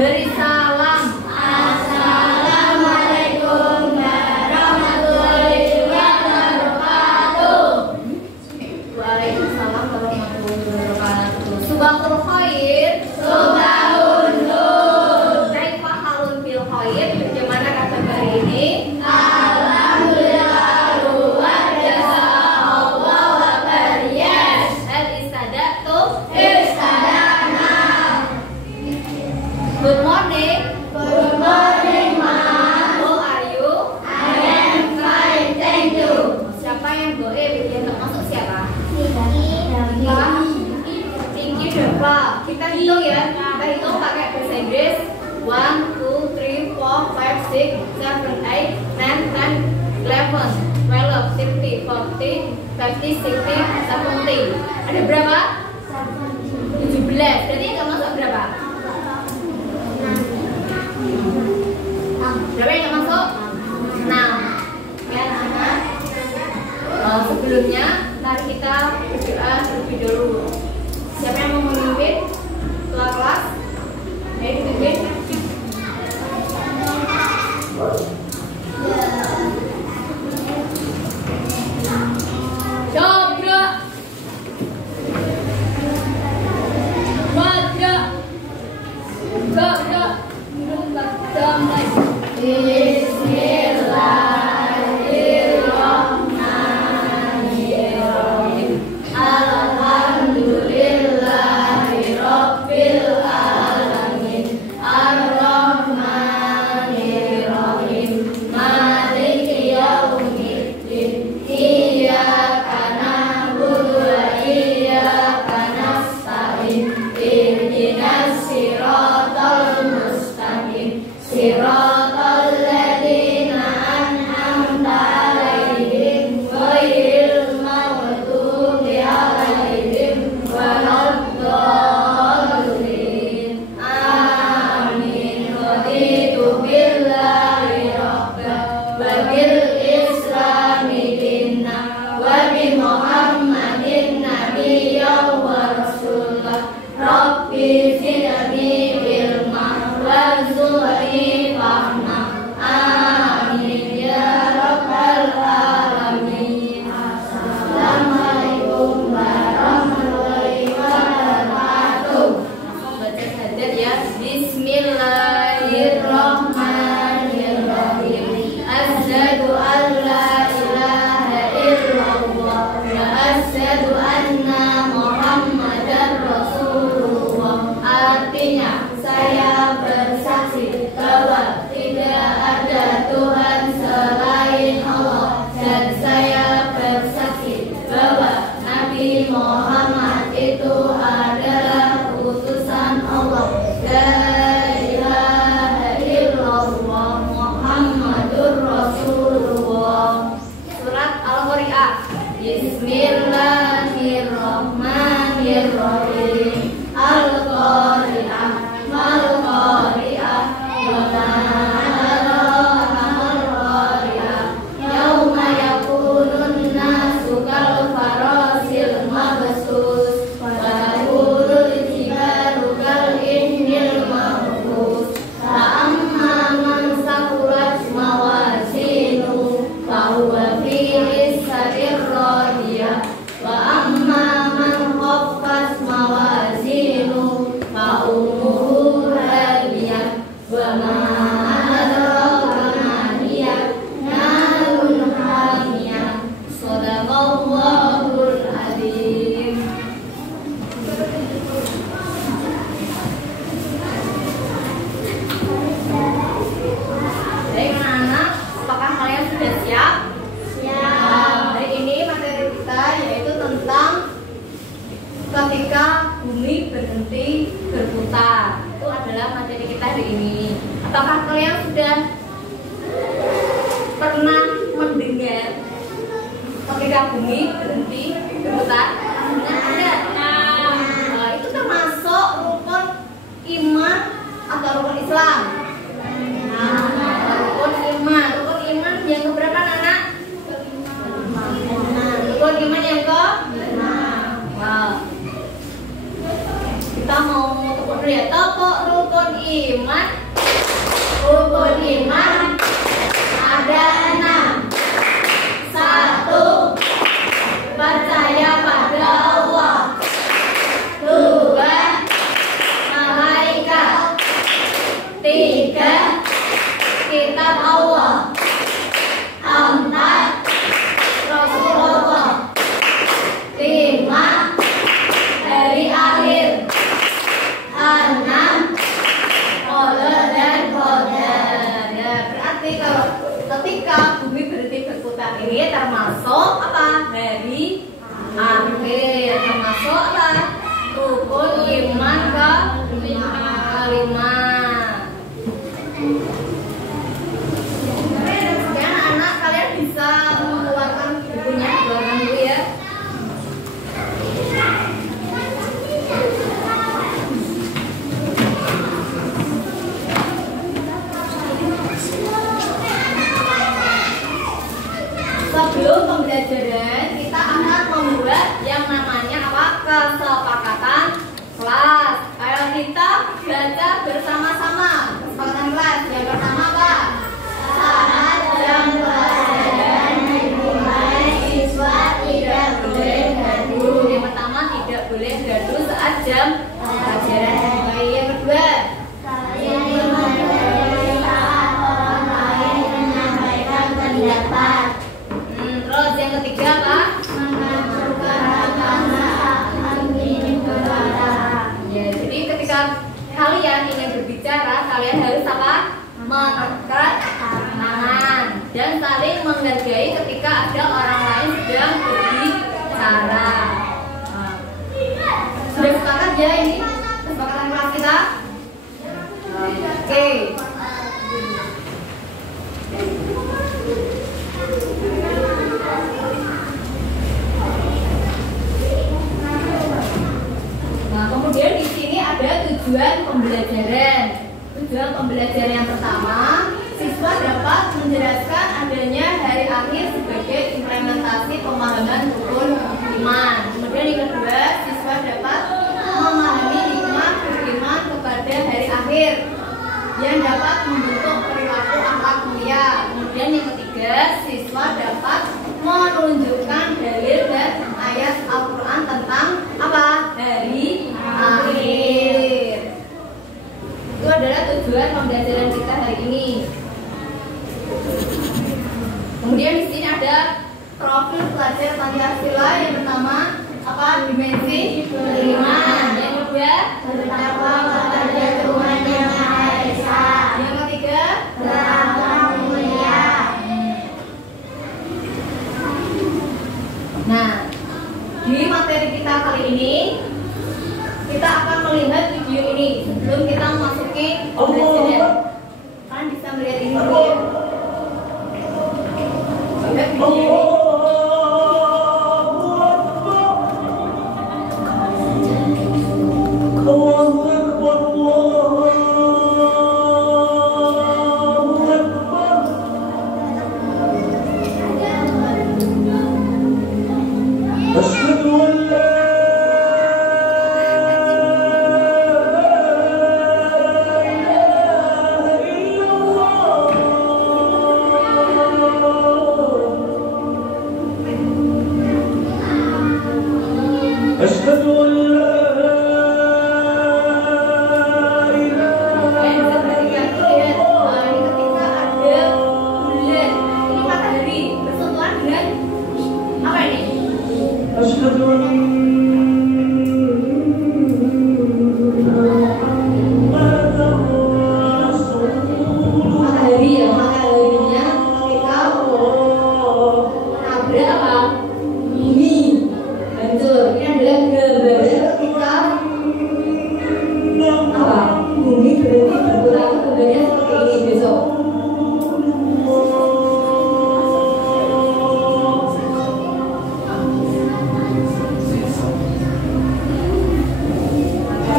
Beri salam. Assalamualaikum warahmatullahi wabarakatuh. Waalaikumsalam warahmatullahi wabarakatuh. Subahul khair. Subahun nur. Kaifa halun bil khair. Bagaimana kabar hari ini? Alhamdulillah luar biasa. Allah wabar. Yes. Hal istada'tu. Istadana. Good morning. Good morning, Ma. How are you? I am fine, thank you. Siapa yang goib? Yang nggak masuk siapa? Tinggi berapa? Kita hitung ya. Kita hitung pakai bahasa Inggris. 1, 2, 3, 4, 5, 6, 7, 8, 9, 10, 11, 12, 13, 14, 15, 16, 17. Ada berapa? 17. Berarti yang nggak masuk berapa? Berapa yang nggak masuk? 6. Ya anak-anak. Sebelumnya mari kita berdoa terlebih dahulu. Siapa yang mau memimpin ketua kelas? Ayo dipimpin. Dobra. Badra. Dobra. Damai. Bismillahirrahmanirrahim. Alhamdulillahirabbil alamin. Arrahmanirrahim. Maliki yaumiddin. Iyyaka na'budu wa iyyaka nasta'in. Ihdinas siratal mustaqim. Siratal ladzina an'amta 'alaihim ghairil maghdubi 'alaihim waladdallin. Amin. Raditu billahi rabban wa bil islami dinna wa bi Muhammadin nabiyyan wa rasulah. Rabbi zidni ilma warzuqni fahma. Amin ya rabbal alamin. Assalamualaikum warahmatullahi wabarakatuh. Baca syahadat ya. Bismillahirrahmanirrahim. Asyhadu an la ilaha illallah wa asyhadu anna Muhammadar Rasulullah. Artinya saya bersaksi bahwa tidak ada Tuhan selain Allah, dan saya bersaksi bahwa Nabi Muhammad itu adalah utusan Allah. La ilaha illallah Muhammadur Rasulullah. Surat Al-Qari'ah. Bismillahirrahmanirrahim. Al-Qari'ah, mal-Qari'ah, wa ma adraka mal-Qari'ah. Yauma yakunun nasu kal farasil mabsus, wa takunul jibalu kal ihnil manfus. Fa amma man saqulat mawazinu fa huwa fi 'ishatin radiyah, wa amma man khaffat mawazinu fa ummuhu hawiyah. Wa ma adraka ma hiya narun hamiyah. Shadaqallahul adzim. Baik anak-anak, apakah kalian sudah siap? Hari ini materi kita yaitu tentang ketika bumi berhenti berputar. Itu adalah materi kita hari ini. Apakah kalian sudah pernah mendengar ketika bumi berhenti berputar? Ada. Itu termasuk rukun iman atau rukun Islam. Rukun iman. Rukun iman yang keberapa anak? Rukun iman yang ke? Wow. Kita mau Ya, topok rukun iman. Rukun iman ada 6. 1. Percaya pada Allah. 2. Malaikat. 3. Kitab Allah. 4. Rasulullah. 5. Hari akhir. 6. Qadar dan qadar. Ya, berarti kalau ketika bumi berhenti berputar ini termasuk apa? Hari akhir, termasuk apa? Rukun iman kelima. Oke, anak-anak, kalian bisa mengeluarkan bukunya, keluarkan dulu ya. Sebelum pembelajaran, kita akan membuat yang namanya apa? Kesepakatan kelas. Ayo kita baca bersama-sama. Kesepakatan kelas. Yang pertama apa? Saat jam pelajaran dimulai, siswa tidak boleh gaduh. Yang pertama, tidak boleh gaduh saat jam pelajaran dimulai. Yang kedua, Saling menghargai saat orang lain menyampaikan pendapat. Terus yang ketiga apa? Mengaturkan agama akan ingin berbicara. Ya, jadi ketika kalian ingin berbicara, kalian harus apa? Mengikat tangan dan saling menghargai ketika ada orang lain sedang berbicara. Nah, sudah sepakat ya ini kesepakatan kelas kita? Oke. Nah, kemudian di sini ada tujuan pembelajaran. Tujuan pembelajaran yang pertama, siswa dapat menjelaskan adanya hari akhir sebagai implementasi pemahaman rukun iman. Kemudian yang kedua, siswa dapat memahami hikmah beriman kepada hari akhir yang dapat membentuk perilaku akhlak mulia. Kemudian yang ketiga, siswa dapat menunjukkan dalil dan ayat Al-Quran tentang apa? Hari akhir. Itu adalah tujuan pembelajaran kita hari ini. Kemudian di sini ada profil pelajar Pancasila. Yang pertama apa? Dimensi beriman. Yang kedua, Bertakwa kepada Tuhan Yang Maha Esa. yang ketiga, Berakhlak mulia. nah, di materi kita kali ini kita akan melihat video ini sebelum kita memasuki pembelajaran. Kalian bisa melihat ini dulu ya. Lihat video ini. أشهد أن لا إله إلا الله. أشهد أن لا Kalian bisa perhatikan ya. Nah, ini ketika ada bulan, ini matahari bersentuhan dengan apa ini? أشهد أن محمدا رسول Matahari ya, mataharinya ketika nabrak apa? Bumi hancur. Ini adalah gambaran ketika apa? Bumi berhenti berputar, gambarnya seperti ini besok.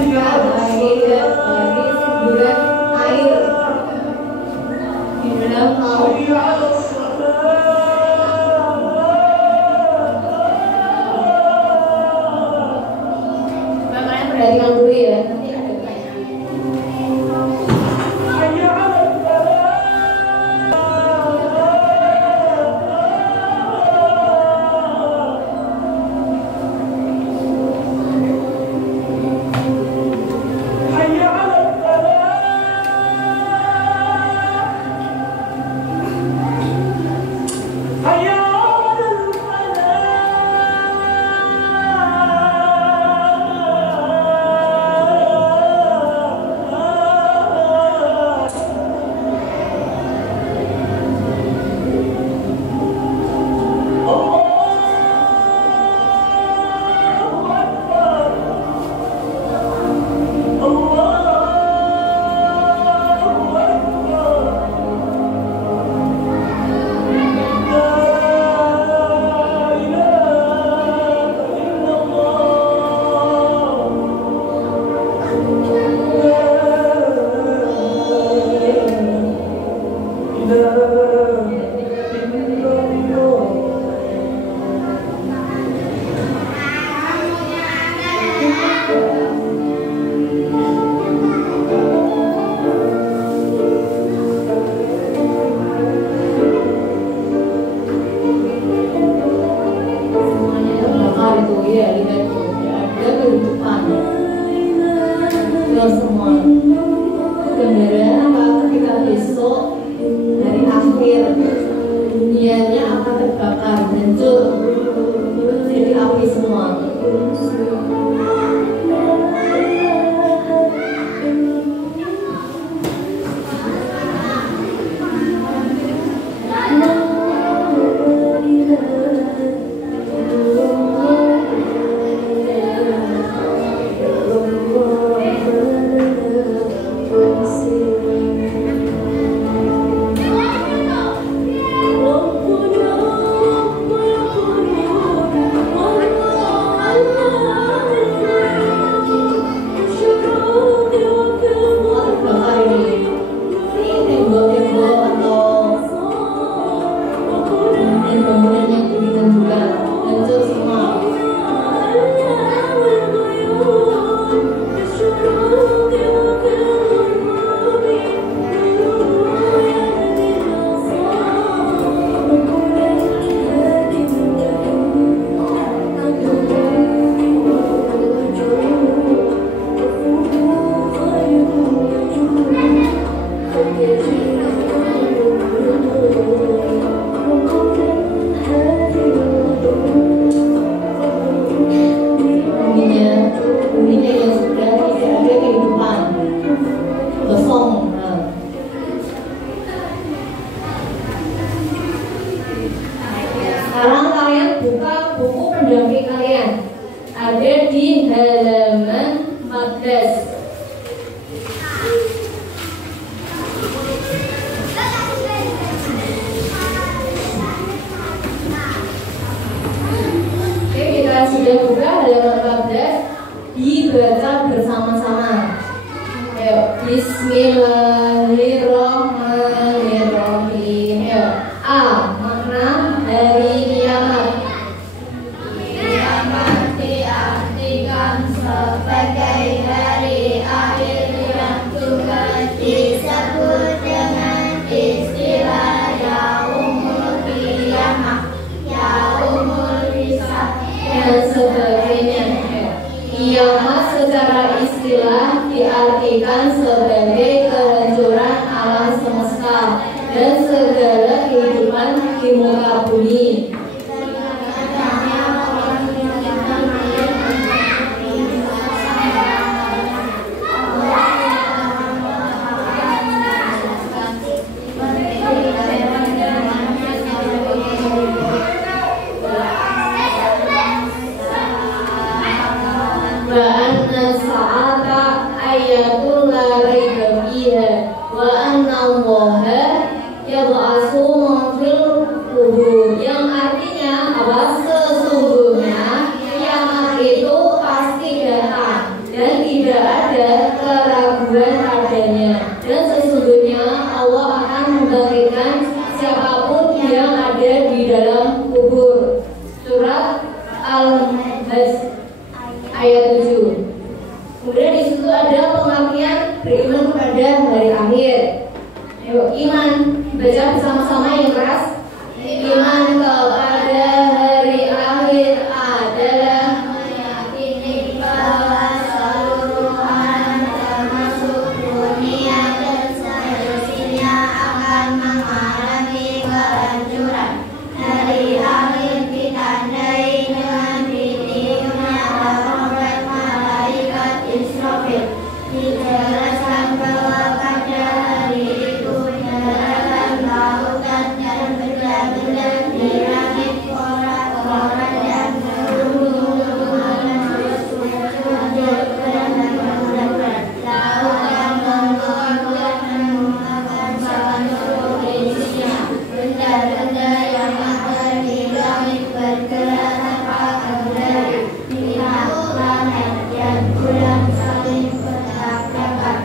Dari semburan air di dalam laut. حي على الصلاة. Kalian perhatikan dulu ya, nanti ada pertanyaan. tidur semua. Kendara apa ketika besok hari akhir dunianya akan terbakar, hancur, jadi api semua. Sekarang kalian buka buku pendamping kalian. Ada di halaman 14. Oke, kita sudah buka halaman 14. Dibaca bersama-sama. Ayo, Bismillahirrahmanirrahim. Ayo, A. Makna hari kiamat. Kiamat diartikan sebagai hari akhir yang juga disebut dengan istilah yaumul qiyamah, yaumul hisab, Dan sebagainya. Kiamat secara istilah diartikan sebagai kehancuran alam semesta dan segala kehidupan di muka bumi. Wa anna sa'ata ayatul la raiba fiha wa anna Allaha yab'atsu man fil qubur, yang artinya apa? Sesungguhnya kiamat itu pasti datang dan tidak ada keraguan padanya, dan sesungguhnya Allah akan membangkitkan siapapun yang ada di dalam kubur. Surat Al-Hajj ayat 7. Kemudian di situ ada pengertian beriman kepada hari akhir. Ayo, iman, baca bersama-sama yang keras. Iman kepada hari akhir adalah meyakini bahwa seluruh alam termasuk dunia dan seisinya akan mengalami kehancuran. Hari akhir ditandai dengan ditiupnya trompet malaikat Israfil. Dijelaskan bahwa pada hari itu daratan, lautan, dan benda-benda di langit, orang-orang dan gunung-gunungan bersujud dan berdoa. Lautan membuat dan menggunakan seluruh isinya. Benda-benda yang ada di langit bergerak tanpa kendali. Bintang, planet, dan bulan saling bertabrakan.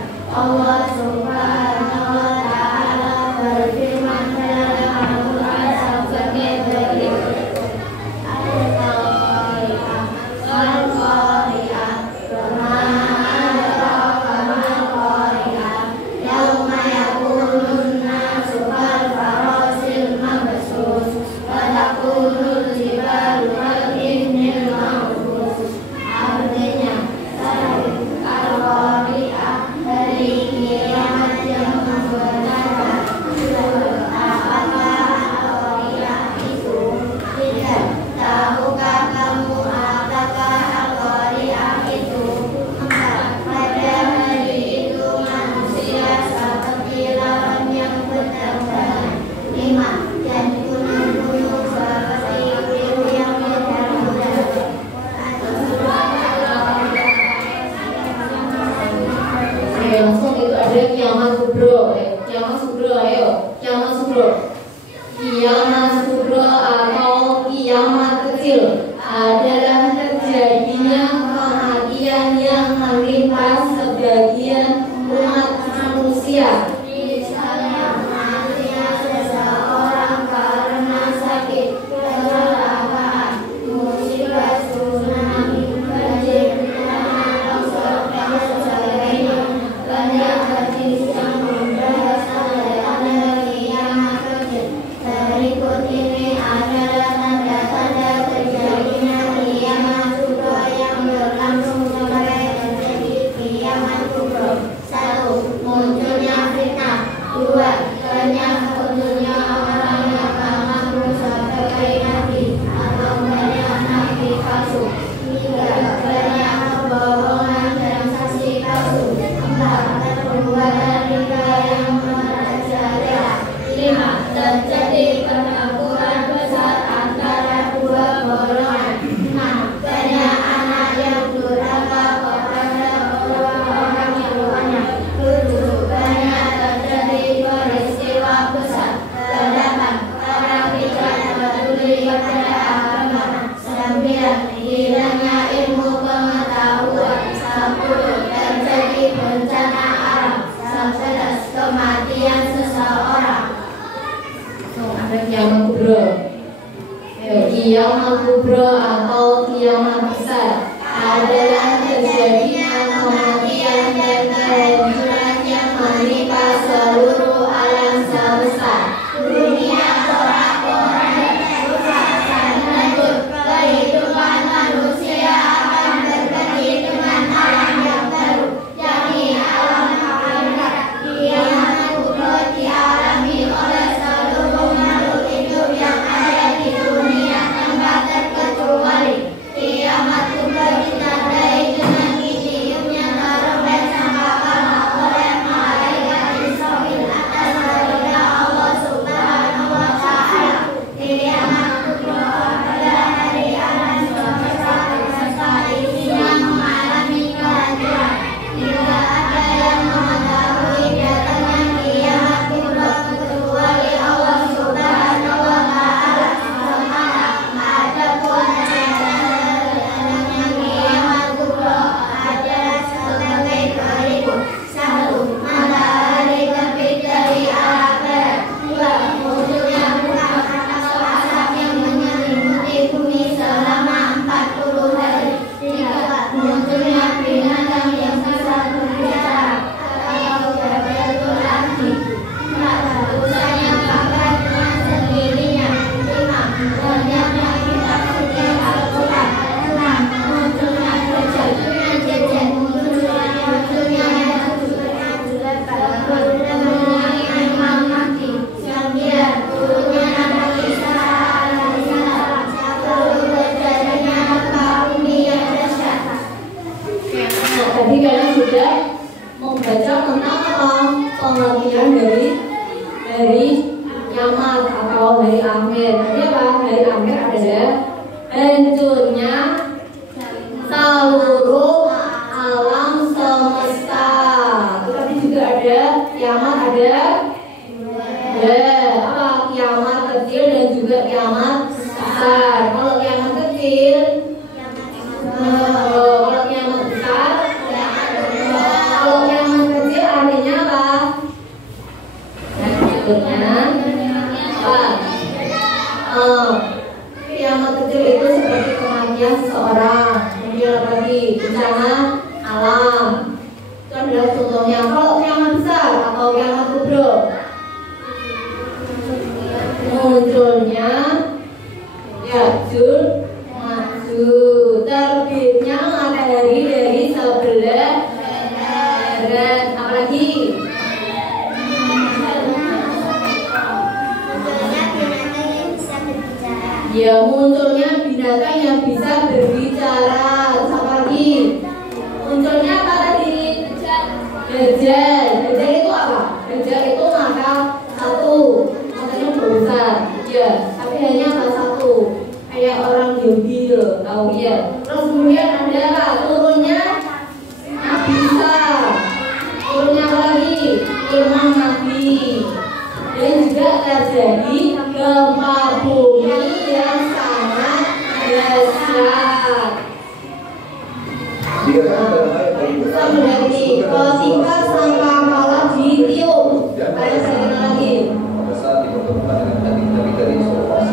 kiamat kubro atau kiamat besar adalah terjadinya kematian dan kehancuran yang menimpa seluruh alam semesta. Dunia porak-poranda, rusak dan hancur. Kehidupan manusia akan berganti dengan alam yang baru, yakni alam akhirat. Kiamat kubro dialami oleh seluruh makhluk hidup yang ada di dunia tanpa terkecuali. Kiamat kubro ditandai dengan ditiupnya tarumbet sangkakala oleh malaikat Israfil atas perintah Allah Subhanahu wa Ta'ala. Kiamat kubro adalah hari alam semesta isinya mengalami kehancuran. Tidak ada yang mengetahui datangnya kiamat kubro kecuali Allah Subhanahu wa Ta'ala semata. Adapun datangnya kiamat kubro adalah sebagai berikut. 1. Matahari terbit dari arah barat. 2. Munculnya bulan atau asap yang menyelimuti bumi selama 40 hari. 3. Munculnya binatang yang bisa berbicara atau Jabalul Ardi. 4. Usahanya bakar dengan sendirinya. 5. Banyaknya kitab suci Al-Quran. 6. Munculnya Dajjal. 7. Munculnya Imam Mahdi. 9. Turunnya Nabi Isa alaihissalam. 10. Terjadinya gempa bumi yang dahsyat. Nah, tadi kalian sudah membaca tentang apa? Pengertian dari kiamat atau hari akhir. Jadi apa? Hari akhir adalah hancurnya seluruh alam semesta. Tetapi juga ada kiamat, ada apa? Kiamat kecil dan juga kiamat besar. Kalau kiamat kecil, kalau kiamat besar, kalau kiamat kecil artinya apa? Maksudnya apa? Kiamat kecil itu seperti kematian seseorang, kemudian lagi bencana alam. Itu adalah contohnya. Kalau kiamat besar atau kiamat kubro, munculnya Ya'juj Ma'juj, terbitnya matahari dari sebelah barat. Apalagi ya, munculnya binatang yang bisa berbicara. Terus apa lagi? Munculnya apa tadi? Dajjal. Dajjal itu apa? Dajjal itu mata satu, matanya besar. Ya, tapi hanya mata satu. Kayak orang debil, tahu ya. Terus kemudian ada apa? Turunnya Nabi Isa. Turunnya apa lagi? Imam Mahdi. Dan juga terjadi gempa bumi yang sangat dahsyat. Dikatakan dalam ayat yang Berarti ketika sangkakala ditiup, ada satu lagi. pada saat dipertemukan dengan Nabi dari Sallallahu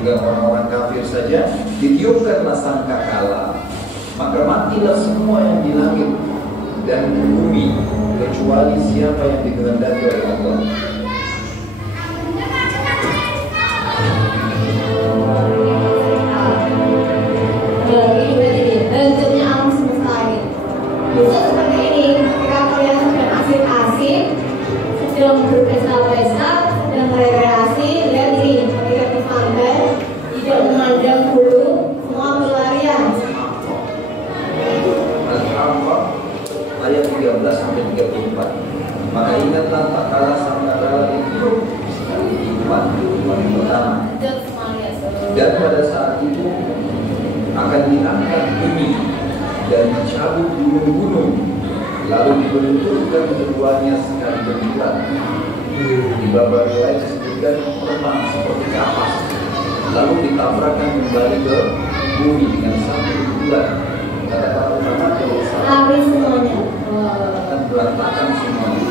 hingga orang-orang kafir saja ditiupkanlah sangkakala, maka matilah semua yang di langit dan di bumi kecuali siapa yang dikehendaki oleh Allah. Hancurnya alam semesta ini. Bisa seperti ini, ketika kalian sedang asik-asik, sedang berpesta-pesta, sedang rekreasi, lihat ini, ketika di pantai, tidak memandang bulu, semua berlarian. Al-Anfal ayat 13 sampai 34. Maka ingatlah tak kala sangkakala itu iman yang pertama. Dan pada saat itu akan diangkat bumi dan dicabut gunung-gunung, lalu dibenturkan keduanya sekali benturan. Di beberapa riwayat disebutkan terbang seperti kapas, lalu ditabrakkan kembali ke bumi dengan satu benturan. Kata para ulama Lari semuanya. akan berantakan semuanya.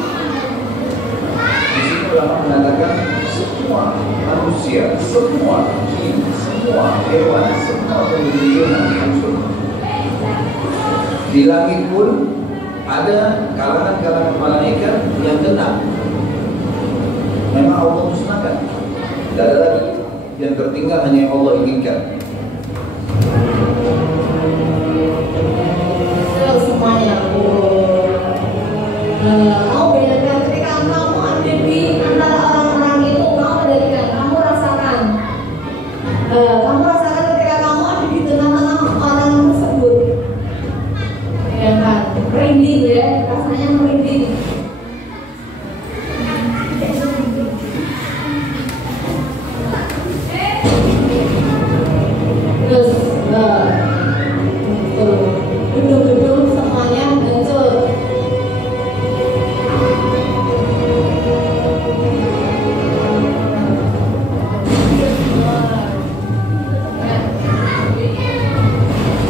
Di sini ulama mengatakan semua manusia, semua jin, semua semua hewan, semua penduduk nanti hancur. Di langit pun ada kalangan-kalangan malaikat yang tenang. Memang Allah musnahkan. Tidak ada lagi. Yang tertinggal hanya yang Allah inginkan. Semuanya. Mau bayangkan ketika kamu ada di antara orang-orang itu, kamu bayangkan, kamu rasakan ketika kamu ada di tengah-tengah orang tersebut. Bayangkan, merinding ya, rasanya merinding. Terus, gedung-gedung semuanya hancur.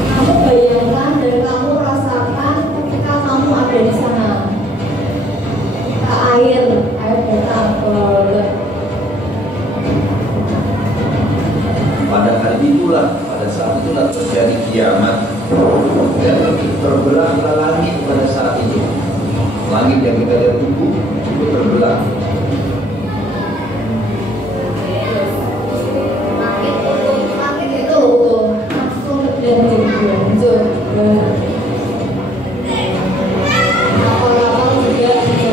Kamu bayangkan dan kamu rasakan ketika kamu ada di sana. Ketika air datang ke Pada hari itulah, pada saat itulah terjadi kiamat. Dan terbelahlah langit pada saat itu. Langit yang kita lihat itu terbelah. langit itu langsung terjadi hancur. Kapal-kapal juga jatuh.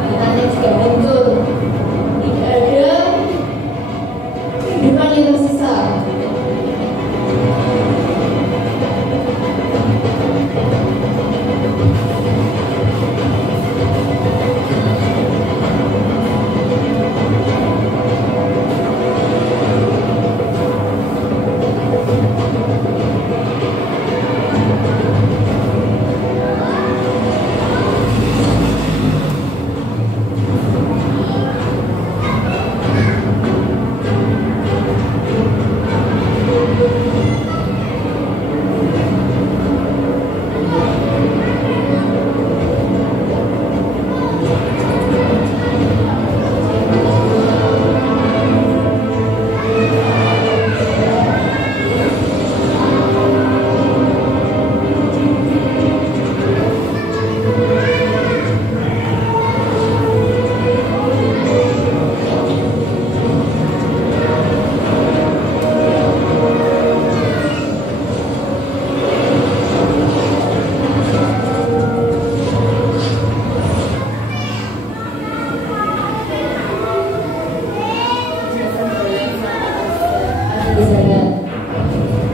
Kaitannya juga hancur. Tidak ada kehidupan yang tersisa.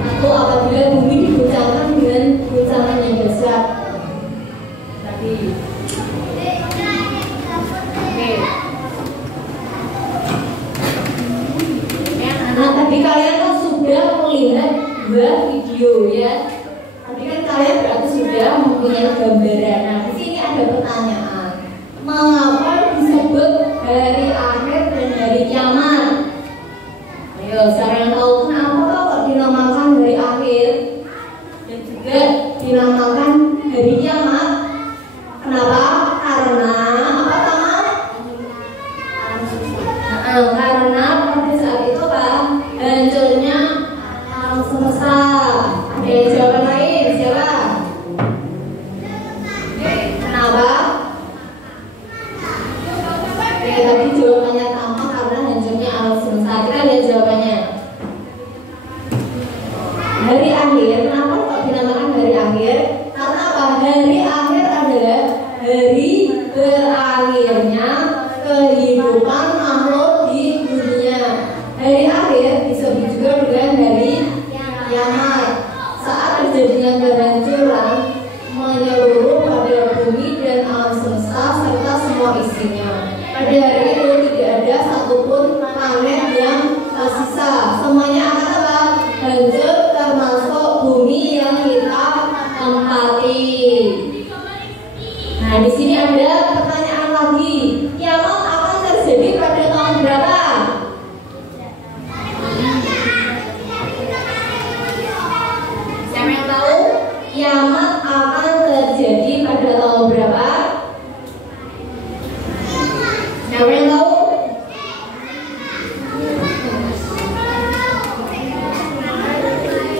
Atau apabila bumi diguncangkan dengan guncangan yang dahsyat. Tadi. Nah, tadi kalian kan sudah melihat dua video ya. Tadi kan kalian berarti sudah mempunyai gambaran. Nah, di sini ada pertanyaan. Mengapa disebut hari akhir dan hari kiamat? Ayo, sekarang tahu kenapa kok dinamakan hari akhir dan juga dinamakan hari kiamat? Kenapa? Karena apa teman? Karena pada saat itu kan hancurnya alam semesta. Ada yang jawaban lain? Siapa? Kenapa? Ya, tadi jawabannya sama, karena hancurnya alam semesta. Kita lihat jawabannya. Hari akhir, kenapa kok dinamakan hari akhir? Karena apa? Hari akhir adalah hari berakhirnya kehidupan makhluk di dunia. Hari akhir disebut juga dengan hari kiamat. Saat terjadinya kehancuran menyeluruh pada bumi dan alam semesta serta semua isinya. Pada hari itu tidak ada satupun planet Nah, di sini ada pertanyaan lagi. Kiamat akan terjadi pada tahun berapa? Siapa yang tahu? Kiamat akan terjadi pada tahun berapa? Siapa yang tahu?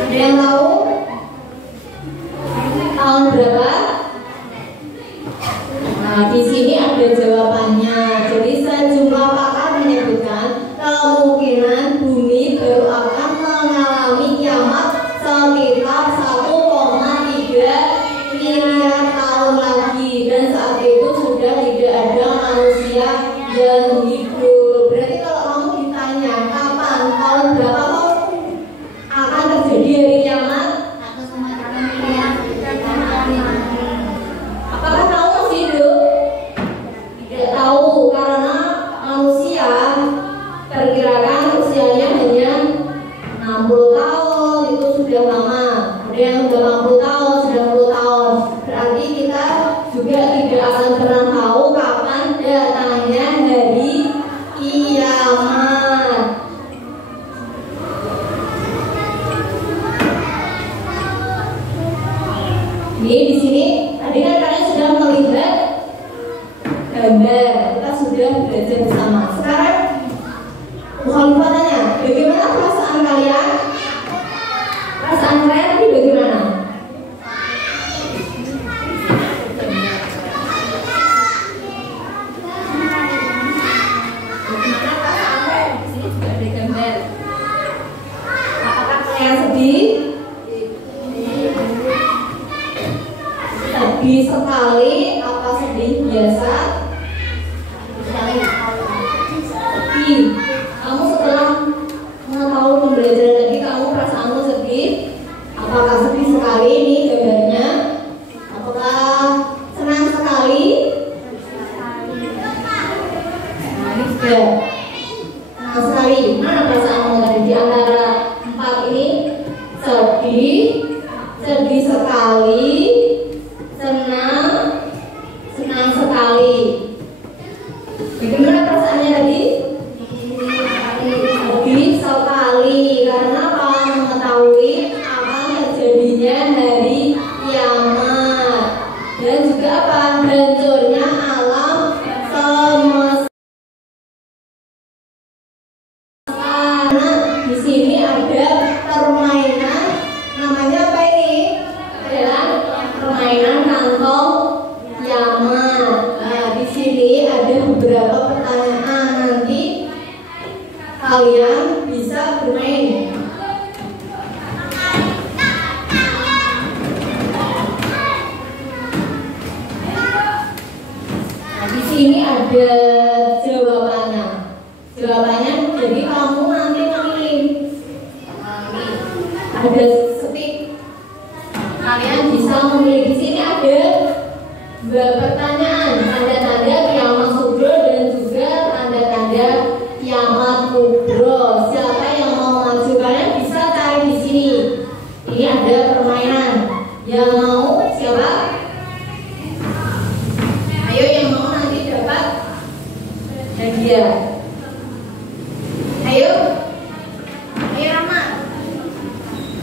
Ada yang tahu? Tahun berapa? Nah, di sini ada jawabannya. Jadi sejumlah pakar menyebutkan kemungkinan bumi baru akan mengalami kiamat sekitar 1,3 miliar tahun lagi, dan saat itu sudah tidak ada manusia yang hidup. Berarti kalau kamu ditanya kapan, tahun berapa akan terjadi hari kiamat, apakah kamu masih hidup? Tidak tahu, karena manusia perkirakan usianya hanya 60 tahun, itu sudah lama. Ada yang 80 tahun, 90 tahun. Berarti kita juga tidak akan pernah tahu kapan datangnya hari kiamat. Ini di sini tadi kan kalian sudah melihat gambar, kita sudah belajar bersama. Sekarang Khalifah tanya, bagaimana perasaan kalian? Perasaan kalian tadi bagaimana? Bagaimana perasaanmu? Di sini juga ada gambar. Apakah kalian sedih? Sedih sekali, apa sedih biasa? Sedih. Kamu setelah mengetahui pembelajaran tadi, kamu perasaanmu sedih? Apakah sedih sekali ini gambarnya? Apakah senang sekali? Nah, ini juga senang sekali. Mana perasaanmu tadi di antara 4 ini? Sedih, sedih sekali, senang, senang sekali. Bagaimana perasaannya tadi? Sedih sekali, karena apa? Mengetahui akan terjadinya hari kiamat, dan juga apa? Hancurnya alam semesta. Karena di sini ada permainan, namanya apa ini? Adalah permainan kantong kiamat. Nah, di sini ada beberapa pertanyaan, nanti kalian bisa bermain. Nah, di sini ada jawabannya. Jawabannya, jadi kamu nanti memilih. Ada ketik. Kalian bisa memilih. Di sini ada 2 pertanyaan, tanda-tanda kiamat sugro dan juga tanda-tanda kiamat kubro. Siapa yang mau maju? Kalian bisa cari di sini. Ini ada permainan. Yang mau siapa? Ayo, yang mau nanti dapat hadiah. Ayo, ayo Rama.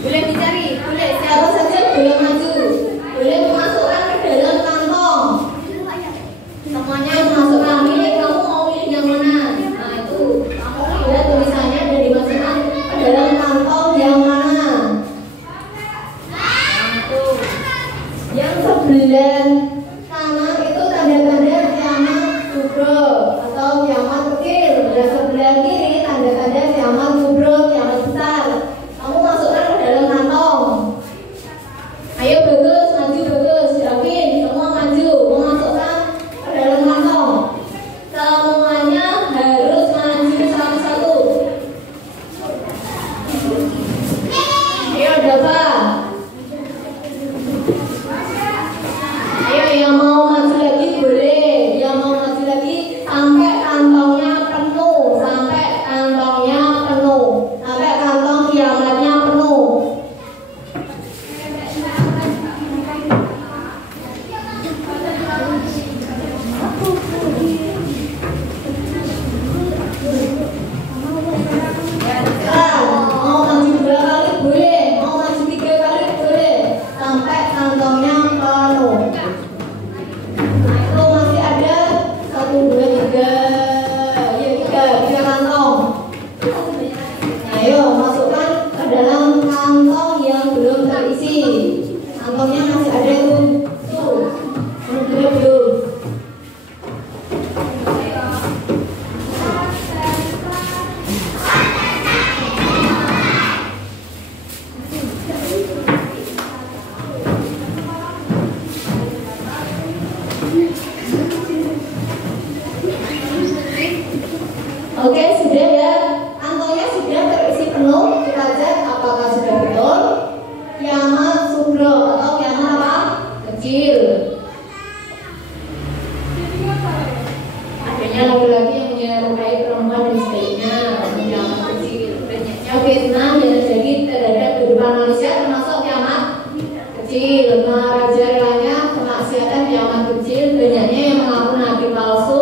Boleh dicari, boleh siapa saja boleh maju. Boleh memasukkan ke dalam kantong. Semuanya masukkan. Milih, kamu mau milih yang mana? Nah, itu kamu lihat tulisannya dan dimasukkan ke dalam kantong yang mana. Nah, itu yang sebelah kanan itu tanda-tanda kiamat kubro atau kiamat kecil. Dan sebelah kiri tanda-tanda kiamat kubro, kiamat besar. Kamu masukkan ke dalam kantong. Ayo bagus, maju bagus. Yakin, semua maju. Memasukkan ke dalam kantong. Semuanya harus maju satu-satu. Ayo, ada apa? Oke, sudah ya. Kantongnya sudah terisi penuh. Kita cek apakah sudah betul. Kiamat sugro atau kiamat apa? Kecil. Adanya laki-laki yang menyerupai perempuan dan sebaliknya. Kiamat kecil. Banyaknya fitnah yang terjadi terhadap kehidupan manusia termasuk kiamat kecil. Merajalanya kemaksiatan kiamat kecil. Banyaknya yang mengaku nabi palsu.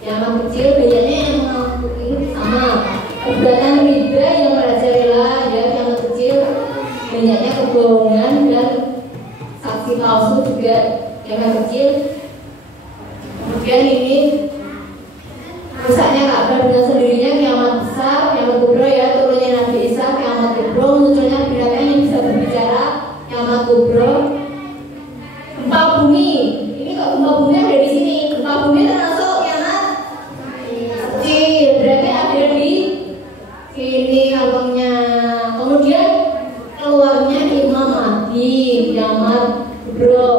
Kiamat kecil banyaknya yang mengaku sama. Perbuatan riba yang merajalela ya kiamat kecil. Banyaknya kebohongan dan saksi palsu juga kiamat kecil. Kemudian ini rusaknya Ka'bah dengan sendirinya kiamat besar, kiamat kubro ya, turunnya Nabi Isa, kiamat kubro, munculnya binatang yang bisa berbicara, kiamat kubro. Gempa bumi, ini kok gempa bumi ada di sini. Gempa bumi termasuk kiamat kecil, berarti ada di sini kantongnya. Kemudian keluarnya Imam Mahdi, kiamat kubro.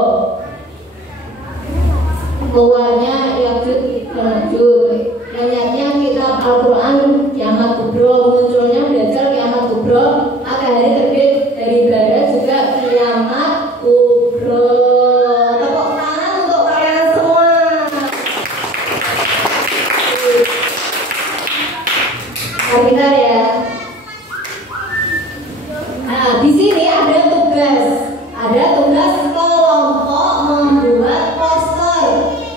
Keluarnya Ya'juj dan Ma'juj. Banyaknya kitab Al-Quran kiamat kubro, munculnya Dajjal kiamat kubro, matahari terbit dari barat juga kiamat kubro. Tepuk tangan untuk kalian semua. Pintar ya. Nah, di sini ada tugas kelompok membuat poster.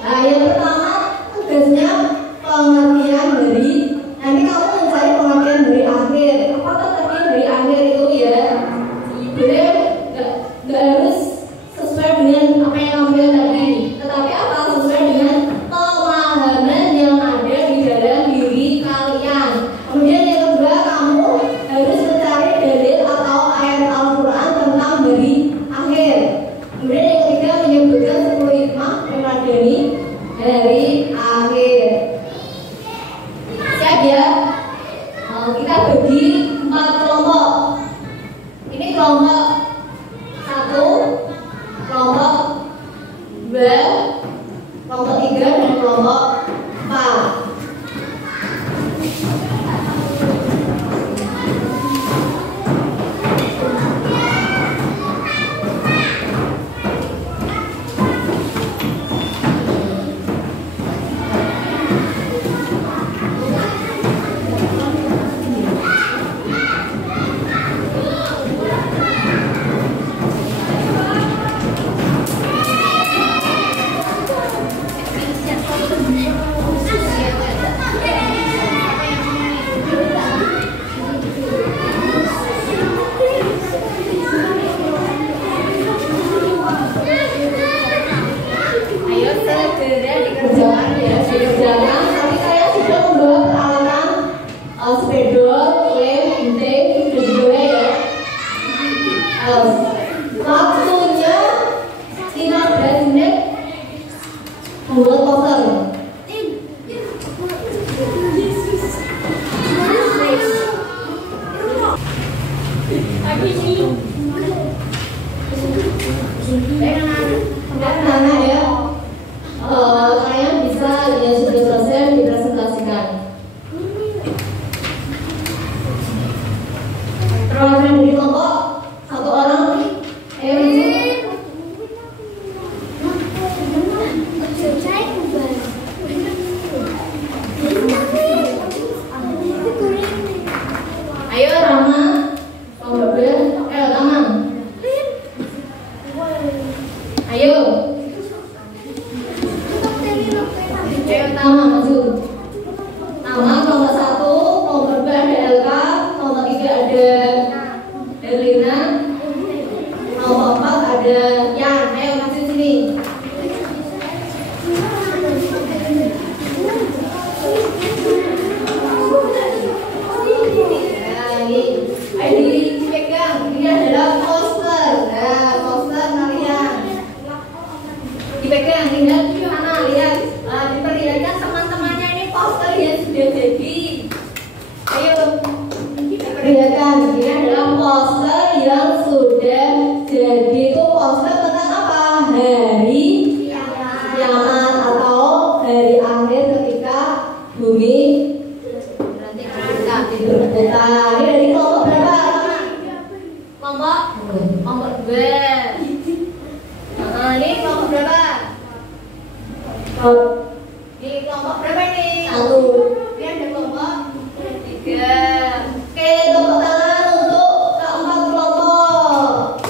Nah, yang pertama tugasnya pengertian dari, nanti kamu mencari pengertian dari akhir. Apakah tadi dari akhir itu ya? Boleh nggak harus sesuai dengan apa yang kamu lihat tadi, tetapi apa sesuai dengan pemahaman yang ada di dalam diri kalian. Kemudian yang kedua, kamu harus mencari dalil atau ayat Al-Quran tentang dari akhir. Kemudian yang ketiga, menyebutkan 10 hikmah meneladani dari akhir. Siap ya? Kita bagi 4 kelompok. Ini kelompok 1, kelompok 2, kelompok 3, dan kelompok 4. Ayo segera dikerjakan ya, dikerjakan. Tapi saya sudah membawa peralatan spedol, lem, gunting, dan juga ya. Waktunya 15 menit membuat poster. Anak-anak ya, kalian bisa ya sudah selesai dipresentasikan. Perwakilan dari kelompok 1 orang, ayo maju. Ayo Rama, kelompok 2, ayo Tamam. Ayo. Ayo Tama maju. Nama kelompok 1, kelompok 2 ada Elka, kelompok 3 ada Erlina, kelompok 4 ada Yan. Ayo maju sini. Nah, ini ayo dipegang. Ini adalah poster. Nah, poster kalian dipegang, tinggal di mana lihat, diperlihatkan teman-temannya ini poster yang sudah jadi. Ayo diperlihatkan, ini adalah poster yang sudah jadi. Itu poster tentang apa? Hari kiamat atau hari akhir ketika bumi Ini kelompok berapa? Di kelompok berapa ini? 1. Ini ada kelompok 3. Oke, tepuk tangan untuk keempat kelompok.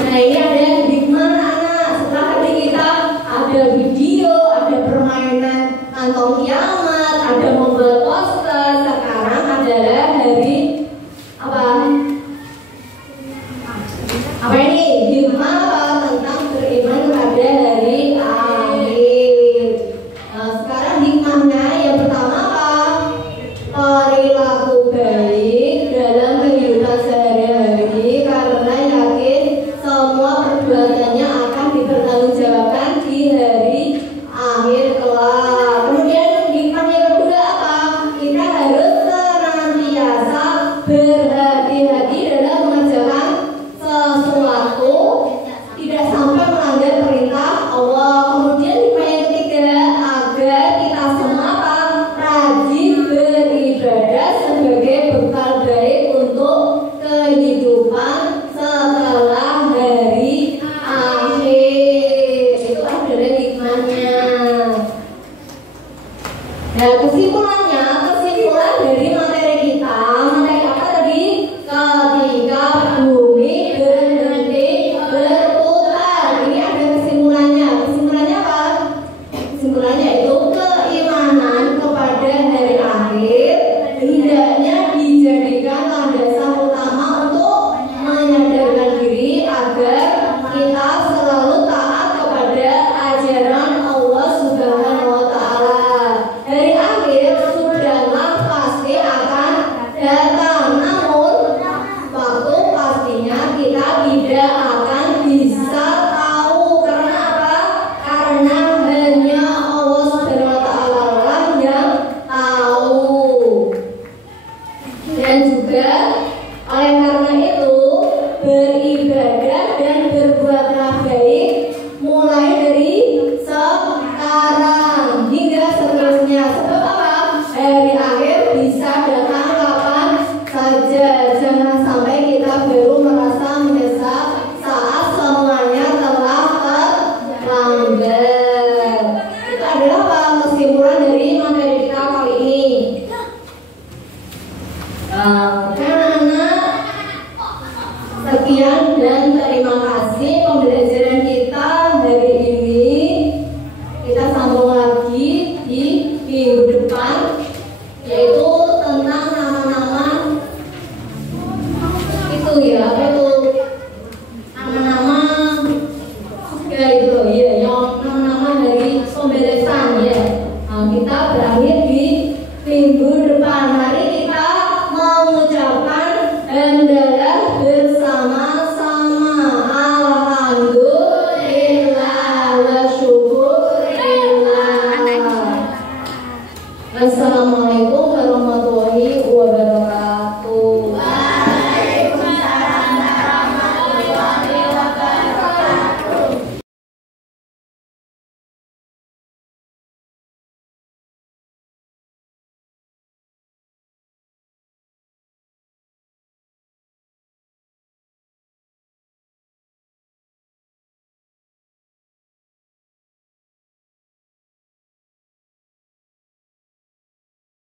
Nah, ini ada hikmah anak. Setelah tadi kita ada video, ada permainan kantong kiamat, ada membuat poster. Sekarang adalah hari apa? Apa ini? Hikmah apa? Tentang beriman kepada hari akhir. Nah, sekarang hikmahnya yang pertama apa? Perilaku baik dalam kehidupan sehari-hari, karena yakin semua perbuatannya akan dipertanggungjawabkan di hari akhir kelak. Kemudian hikmah yang kedua apa? Kita harus senantiasa berhati-hati dalam mengerjakan sesuatu, tidak sampai melanggar perintah Allah. Kemudian hikmah yang ketiga, agar kita semua apa? Rajin beribadah sebagai bekal baik untuk kehidupan setelah hari akhir. Itu adalah hikmahnya. Nah, kesimpulan dari materi kita, materi apa tadi? Ketika bumi berhenti berputar. Ini ada kesimpulannya. Kesimpulannya apa? Kesimpulannya itu keimanan kepada hari akhir hendaknya dijadikan landasan utama untuk menyadarkan diri agar kita selalu taat kepada ajaran Allah Subhanahu wa Ta'ala. Hari akhir sudahlah pasti akan datang, namun waktu pastinya kita tidak akan bisa tahu. Karena apa? Karena hanya Allah Subhanahu wa Ta'ala lah yang tahu. Dan juga oleh karena itu, beribadah dan berbuatlah baik mulai dari sekarang hingga seterusnya. Sebab apa? Hari akhir bisa datang kapan saja. Jangan sampai kita baru merasa menyesal saat semuanya telah terlambat. Itu adalah apa? Kesimpulan dari materi kita kali ini. Anak-anak, sekian dan terima kasih pembelajaran kita hari ini. Kita sambung lagi di minggu depan, yaitu tentang nama-nama itu ya, apa itu? Nama-nama ya itu ya, yang nama-nama dari pembelajaran ya. Nah, kita berakhir di minggu depan. Mari kita mengucapkan hamdalah bersama-sama. Alhamdulillah wa syukurillah. Wassalamualaikum.